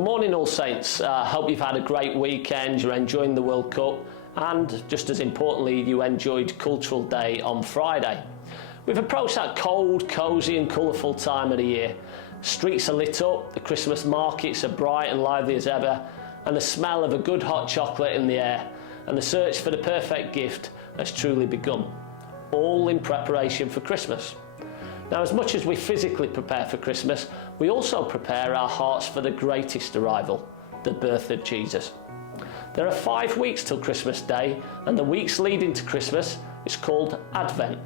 Good morning, All Saints. Hope you've had a great weekend, you're enjoying the World Cup, and just as importantly, you enjoyed Cultural Day on Friday. We've approached that cold, cosy and colourful time of the year. Streets are lit up, the Christmas markets are bright and lively as ever, and the smell of a good hot chocolate in the air, and the search for the perfect gift has truly begun, all in preparation for Christmas. Now, as much as we physically prepare for Christmas, we also prepare our hearts for the greatest arrival, the birth of Jesus. There are 5 weeks till Christmas Day, and the weeks leading to Christmas is called Advent.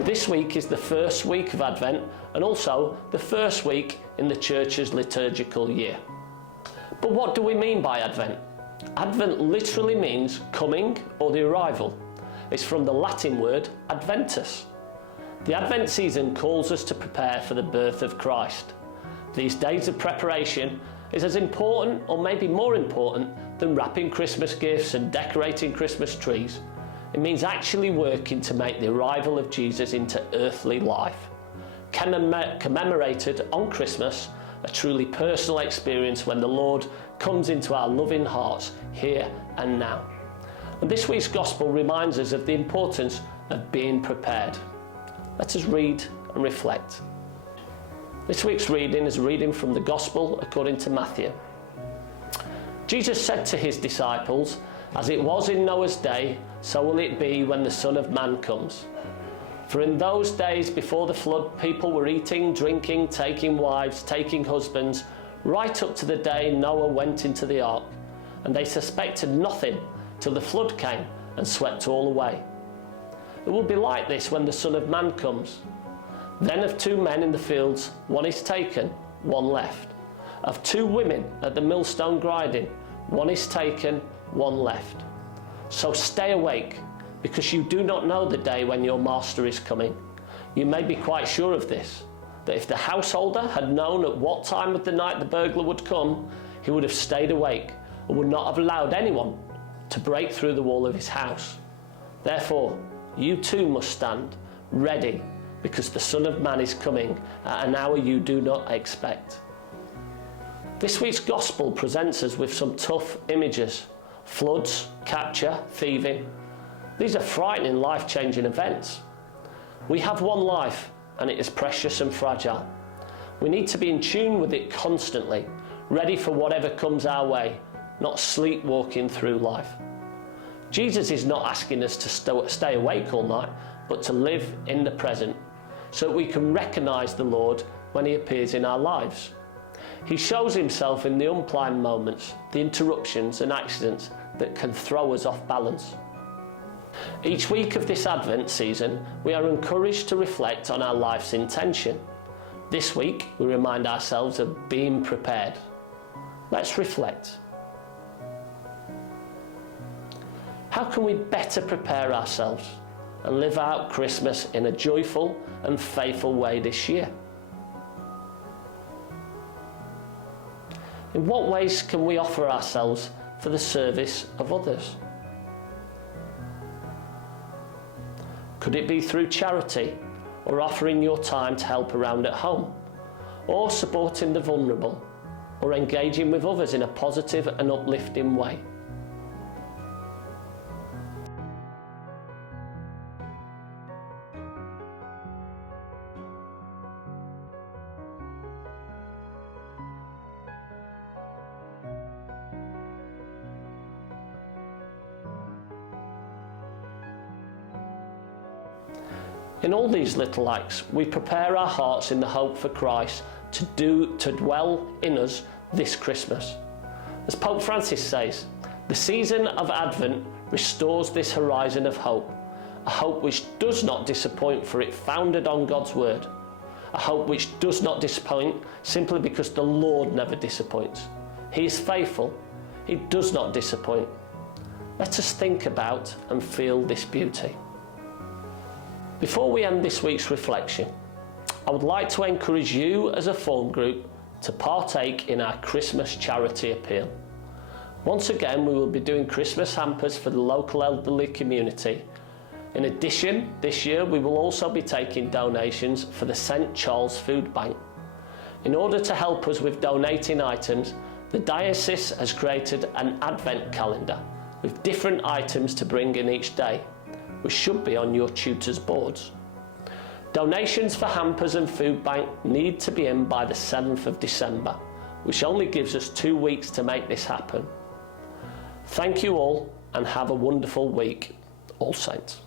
This week is the first week of Advent, and also the first week in the Church's liturgical year. But what do we mean by Advent? Advent literally means coming or the arrival. It's from the Latin word adventus. The Advent season calls us to prepare for the birth of Christ. These days of preparation is as important, or maybe more important, than wrapping Christmas gifts and decorating Christmas trees. It means actually working to make the arrival of Jesus into earthly life, commemorated on Christmas, a truly personal experience when the Lord comes into our loving hearts here and now. And this week's Gospel reminds us of the importance of being prepared. Let us read and reflect. This week's reading is a reading from the Gospel according to Matthew. Jesus said to his disciples, "As it was in Noah's day, so will it be when the Son of Man comes. For in those days before the flood, people were eating, drinking, taking wives, taking husbands, right up to the day Noah went into the ark, and they suspected nothing till the flood came and swept all away. It will be like this when the Son of Man comes. Then of 2 men in the fields, one is taken, one left. Of 2 women at the millstone grinding, one is taken, one left. So stay awake, because you do not know the day when your master is coming. You may be quite sure of this, that if the householder had known at what time of the night the burglar would come, he would have stayed awake and would not have allowed anyone to break through the wall of his house. Therefore, you too must stand ready, because the Son of Man is coming at an hour you do not expect." This week's Gospel presents us with some tough images: floods, capture, thieving. These are frightening, life-changing events. We have one life, and it is precious and fragile. We need to be in tune with it constantly, ready for whatever comes our way, not sleepwalking through life. Jesus is not asking us to stay awake all night, but to live in the present, so that we can recognize the Lord when he appears in our lives. He shows himself in the unplanned moments, the interruptions and accidents that can throw us off balance. Each week of this Advent season, we are encouraged to reflect on our life's intention. This week, we remind ourselves of being prepared. Let's reflect. How can we better prepare ourselves and live out Christmas in a joyful and faithful way this year? In what ways can we offer ourselves for the service of others? Could it be through charity, or offering your time to help around at home, or supporting the vulnerable, or engaging with others in a positive and uplifting way? In all these little acts, we prepare our hearts in the hope for Christ to dwell in us this Christmas. As Pope Francis says, the season of Advent restores this horizon of hope, a hope which does not disappoint, for it founded on God's word, a hope which does not disappoint simply because the Lord never disappoints. He is faithful, he does not disappoint. Let us think about and feel this beauty. Before we end this week's reflection, I would like to encourage you as a form group to partake in our Christmas charity appeal. Once again, we will be doing Christmas hampers for the local elderly community. In addition, this year we will also be taking donations for the St Charles Food Bank. In order to help us with donating items, The diocese has created an Advent calendar with different items to bring in each day, which should be on your tutor's boards. Donations for hampers and food bank need to be in by the 7th of December, which only gives us 2 weeks to make this happen. Thank you all and have a wonderful week. All Saints.